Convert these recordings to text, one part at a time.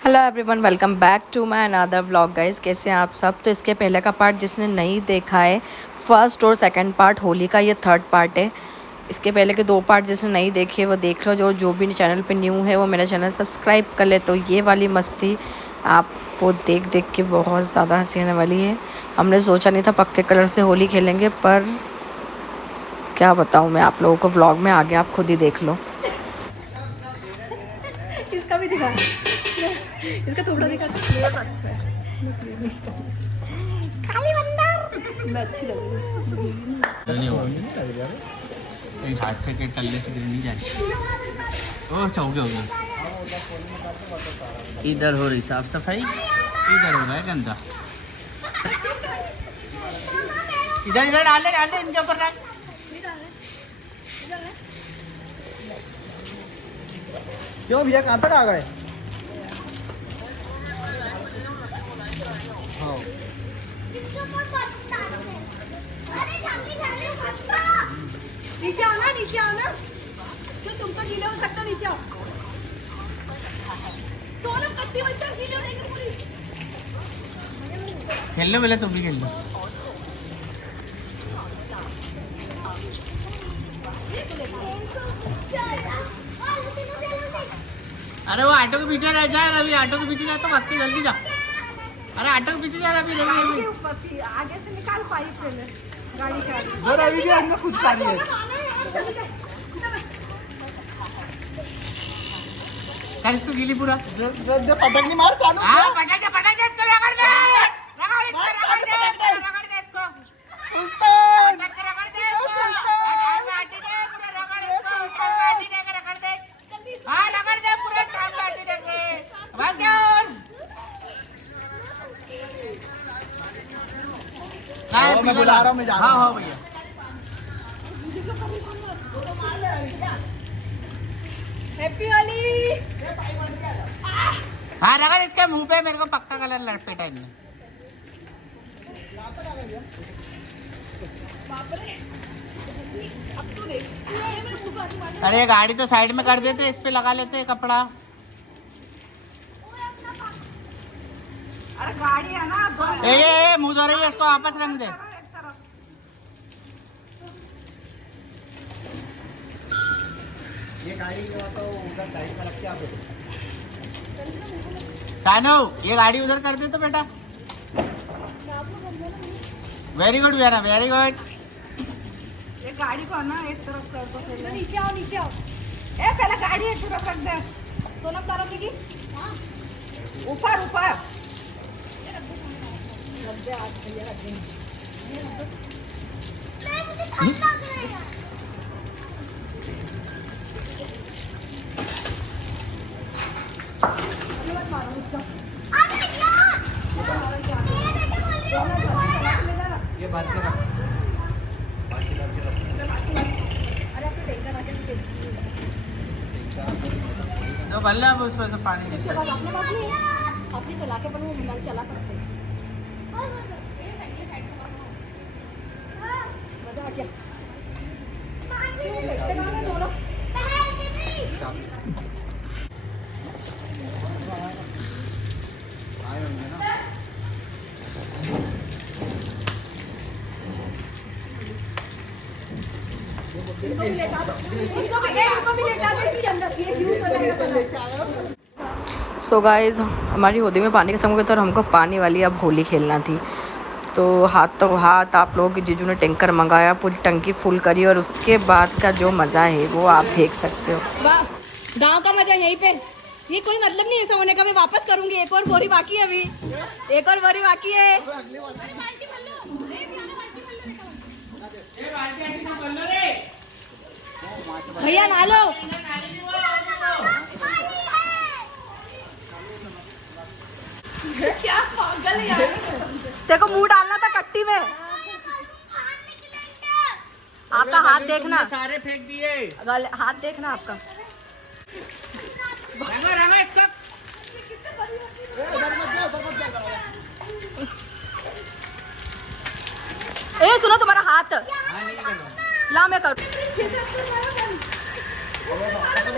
Hello everyone, welcome back to my another vlog guys. कैसे हैं आप सब। तो इसके पहले का पार्ट जिसने नहीं देखा है, फर्स्ट और सेकंड पार्ट होली का, ये थर्ड पार्ट है। इसके पहले के दो पार्ट जिसने नहीं देखे वो देख लो। जो भी चैनल पे न्यू है वो मेरा चैनल सब्सक्राइब कर ले। तो ये वाली मस्ती आपको देख देख के बहुत ज़्यादा हंसी आने वाली है। हमने सोचा नहीं था पक्के कलर से होली खेलेंगे, पर क्या बताऊँ मैं आप लोगों को, व्लॉग में आगे आप खुद ही देख लो। इसका भी दिखा, इसका थोड़ा दिखा। बहुत अच्छा है, काली बंदर मैं अच्छी लग रही है। हाथ से के टल्ले से गिर नहीं जाए। ओ चौके हो गए। इधर हो रही साफ सफाई, इधर हो रहा है गंदा। इधर इधर डाल दे इनके ऊपर डाल। क्यों भैया, कहाँ तक आ गए? हाँ। नीचे आओ ना, नीचे आओ ना। जो तुम तो गीले हो सकते हो, नीचे आओ। दोनों कट्टी बच्चा गीले हो जाएंगे पूरी। खेल लो, पहले तुम भी खेल लो। अरे वो ऑटो के पीछे रह जा रवि, ऑटो के पीछे जा तो मत जल्दी जा। अरे ऑटो के पीछे जा रवि, रवि आगे से निकाल पाइप पहले गाड़ी के आगे। जो रवि भी अंदर कुछ कर रही है। कर इसको गीली पूरा। पटक नहीं मार चालू। हाँ पटक दे इसको, रगड़ दे इसको। पटक के रगड़ दे इसको। लाठी दे पूरा, रगड़ इसको। लाठी दे के रगड़ दे। हाँ रगड़ दे पूरा, टांग लाठी दे के। भाग जाओ। मैं बुला रहा हूँ, मैं जा रहा हूँ। हाँ भैया। हैप्पी होली। हाँ रगड़ इसके मुंह पे, मेरे को पक्का कलर लपेटा है। अरे गाड़ी तो साइड में कर देते, इस पे लगा लेते कपड़ा। अरे गाड़ी है ना, ए मुंह धो रही है, इसको वापस रंग दे। ये गाड़ी तो उधर गाड़ी में रख के आप कानो ये गाड़ी उधर कर दे तो बेटा। Very good vera, very good. ये गाड़ी को ना एक तरफ कर दो पहले। नीचे आओ, नीचे आओ। ए पहले गाड़ी एक तरफ रख दे। सोनम तरफ की ऊपर ऊपर रख दे। आज भैया रख दे। मुझे ठंड लग रही है। ये बात के रख। जो भले अब उसमें से पानी निकल। अपनी चला के अपन वो नल चला सकते हैं। मजा आ गया। दोनों सो गाइस, हमारी होली में पानी खत्म हो गया था और हमको पानी वाली अब होली खेलना थी। तो हाथ आप लोगों के जीजू ने टैंकर मंगाया, पूरी टंकी फुल करी, और उसके बाद का जो मज़ा है वो आप देख सकते हो। गाँव का मजा यहीं पे। ये कोई मतलब नहीं ऐसा होने का। मैं वापस करूंगी, एक और बोरी बाकी है अभी, एक और बोरी बाकी है। भैया ना लो। क्या पागल है यार। देखो मुंह डालना था कट्टी में। आपका हाथ देखना, सारे फेंक दिए। हाथ देखना आपका। ए सुनो, तुम्हारा हाथ ला, मैं कर।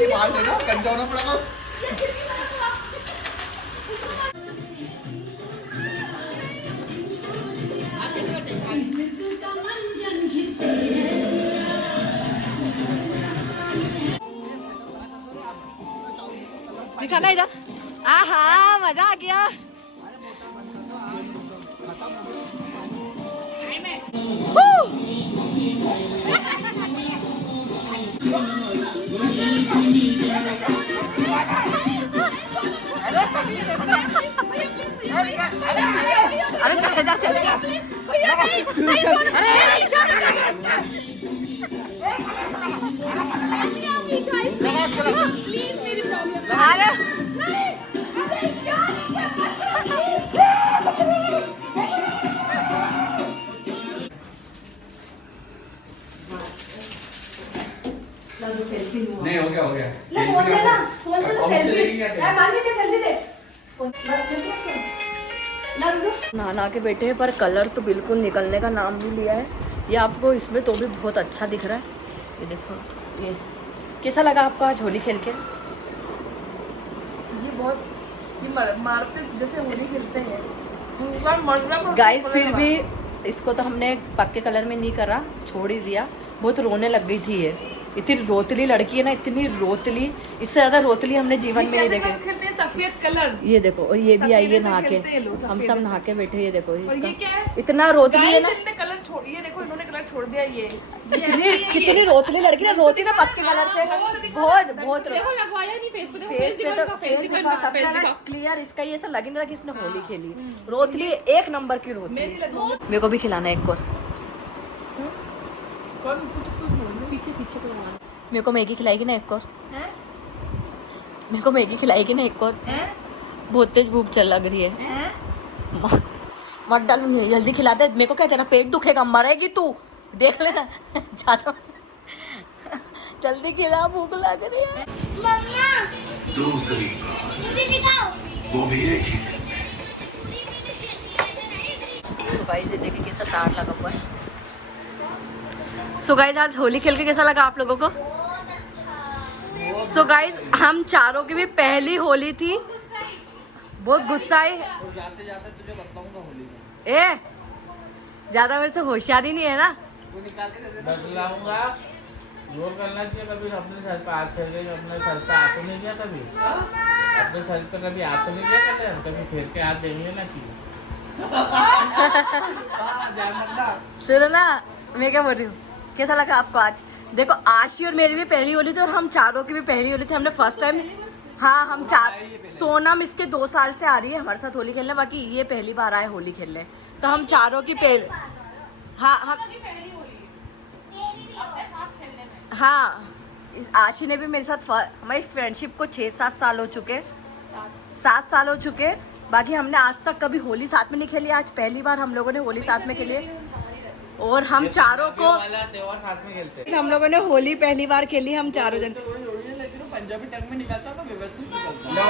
ये बाल देना, कंजा होना पड़ेगा। दिखाना इधर। आहा मजा आ गया। अरे चले जा चले जा। प्लीज मेरी प्रॉब्लम अरे नहीं हो गया फोन दे ना, फोन से अब सेल्फी चलेगी क्या यार, मान के सेल्फी दे। नहा के बैठे हैं पर कलर तो बिल्कुल निकलने का नाम नहीं लिया है। ये आपको इसमें तो भी बहुत अच्छा दिख रहा है। ये देखो, ये कैसा लगा आपको आज होली खेल के? ये बहुत ये मारते जैसे होली खेलते हैं गाइस फिर भी इसको तो हमने पक्के कलर में नहीं करा, छोड़ ही दिया। बहुत रोने लग गई थी ये। इतनी रोतली लड़की है ना, इतनी रोतली, इससे ज्यादा रोतली हमने जीवन में नहीं देखे। खेलते हैं सफेद कलर। ये देखो, और ये भी आई है नहा के, खेलते हैं लोग, हम सफेद सब से। नहा के बैठे। ये देखो और ये इसका क्या है? इतना रोतली है ना। इन्होंने कलर छोड़, ये देखो इन्होंने कलर छोड़ दिया। ये कितनी कितनी रोतली लड़की ना, रोती ना पक्के कलर से। बहुत बहुत देखो लगवाया नहीं फेस पे, देखो फेस पे तो फेस दिखा, सबसे ज्यादा क्लियर इसका ये ऐसा लग नहीं रहा कि इसने होली खेली। रोतली एक नंबर की रोतली। मेरी लगवा मेरे को भी खिलाना है एक और। कौन कुछ पीछे पीछे कोई आवाज मेरे को मैगी खिलाएगी ना एक और? है मेरे को मैगी खिलाएगी ना एक और? हैं बहुत तेज भूख चल लग रही है। हैं मत डाल, जल्दी खिला दे। मेरे को क्या, तेरा पेट दुखेगा, मरेगी तू, देख लेना। ज्यादा जल्दी खिला, भूख लग रही है। दूसरी बात वो भी एक ही दिन तो गाइस ये देखिए कैसा तार लगा हुआ है। सो गाइस आज होली खेल के कैसा लगा आप लोगों को? सो गाइस हम चारों की भी पहली होली थी। बहुत गुस्सा आई। जाते जाते तुझे बताऊंगा होली में। ए ज्यादा मेरे से होशियारी नहीं है ना। तू निकाल के दे देना। बदलाऊंगा, जोर करना चाहिए। कभी अपने सर पे हाथ फेर के, अपने सर पे हाथ तो नहीं किया कभी, अपने सर पे कभी हाथ तो नहीं किया कलर, कभी फेर के हाथ देंगे ना चाहिए। हाँ, ध्यान रखना। सुनो ना, मैं क्या बोल रही हूँ, कैसा लगा आपको आज? देखो आशी और मेरी भी पहली होली थी और हम चारों की भी पहली होली थी। हमने फर्स्ट टाइम, हाँ हम चार, सोनम इसके 2 साल से आ रही है हमारे साथ होली खेलने, बाकी ये पहली बार आए होली खेलने। तो हम चारों की पहली, हाँ हम, हाँ इस आशी ने भी मेरे साथ, हमारी फ्रेंडशिप को 6-7 साल हो चुके, 7 साल हो चुके। बाकी हमने आज तक कभी होली साथ में नहीं खेली, आज पहली बार हम लोगों ने होली साथ में खेली है। और हम चारों को, वाला त्योहार साथ में खेलते हैं। हम लोगों ने होली पहली बार खेली, हम चारों जन। लेकिन वो पंजाबी टंग में निकलता तो व्यवस्थित निकलता।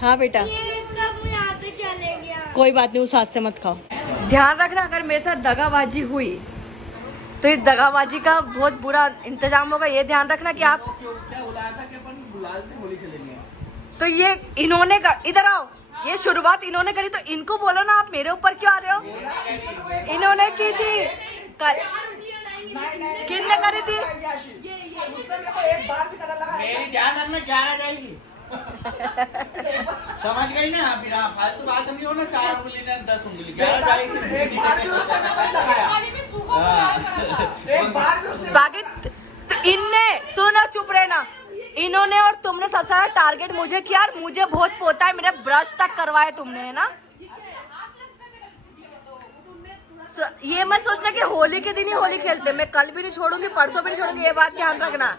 हाँ बेटा, कोई बात नहीं, उस हाथ से मत खाओ। ध्यान रखना अगर मेरे साथ दगाबाजी हुई तो इस दगाबाजी का बहुत बुरा इंतजाम होगा। ये ध्यान रखना कि आप, क्या बुलाया था कि अपन गुलाल से होली खेलेंगे। तो ये इन्होंने इधर आओ, ये शुरुआत इन्होंने करी तो इनको बोलो ना, आप मेरे ऊपर क्यों आ रहे हो? इन्होंने की थी, किसने करी थी? एक बार भी कलर लगा। मेरी ध्यान रखना, 11 जाएगी। समझ गई ना? फिर आप फालतू बात नहीं हो ना, 4 उंगली ना 10 उंगली, 11 जाएगी। एक बार भी उसने कलर लगाया। एक बार भी उसने बाकी तो इनने, सुनो चुप रहना, इन्होंने और तुमने सबसे ज्यादा टारगेट मुझे किया और मुझे बहुत पोता है, मेरे ब्रश तक करवाए तुमने, है ना? ये मत सोचना कि होली के दिन ही होली खेलते, मैं कल भी नहीं छोड़ूंगी, परसों भी नहीं छोड़ूंगी, ये बात ध्यान रखना।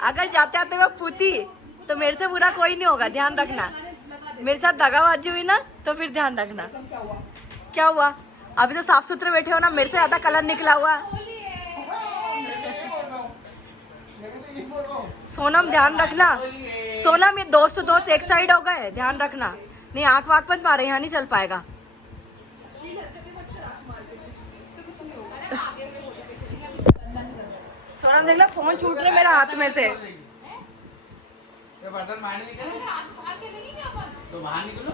अगर जाते आते मैं पुती तो मेरे से बुरा कोई नहीं होगा, ध्यान रखना। मेरे साथ दगाबाजी हुई ना तो फिर ध्यान रखना। क्या हुआ? अभी तो साफ सुथरे बैठे हो ना, मेरे से ज्यादा कलर निकला हुआ। सोनम ध्यान रखना, सोनम ये दोस्त एक साइड हो गए, ध्यान रखना। नहीं आंख वाक मत मारे, यहाँ नहीं चल पाएगा। सोनम देख लो, फोन छूट रहा है मेरे हाथ में से। ये बदल मारने निकले तो बाहर निकलो।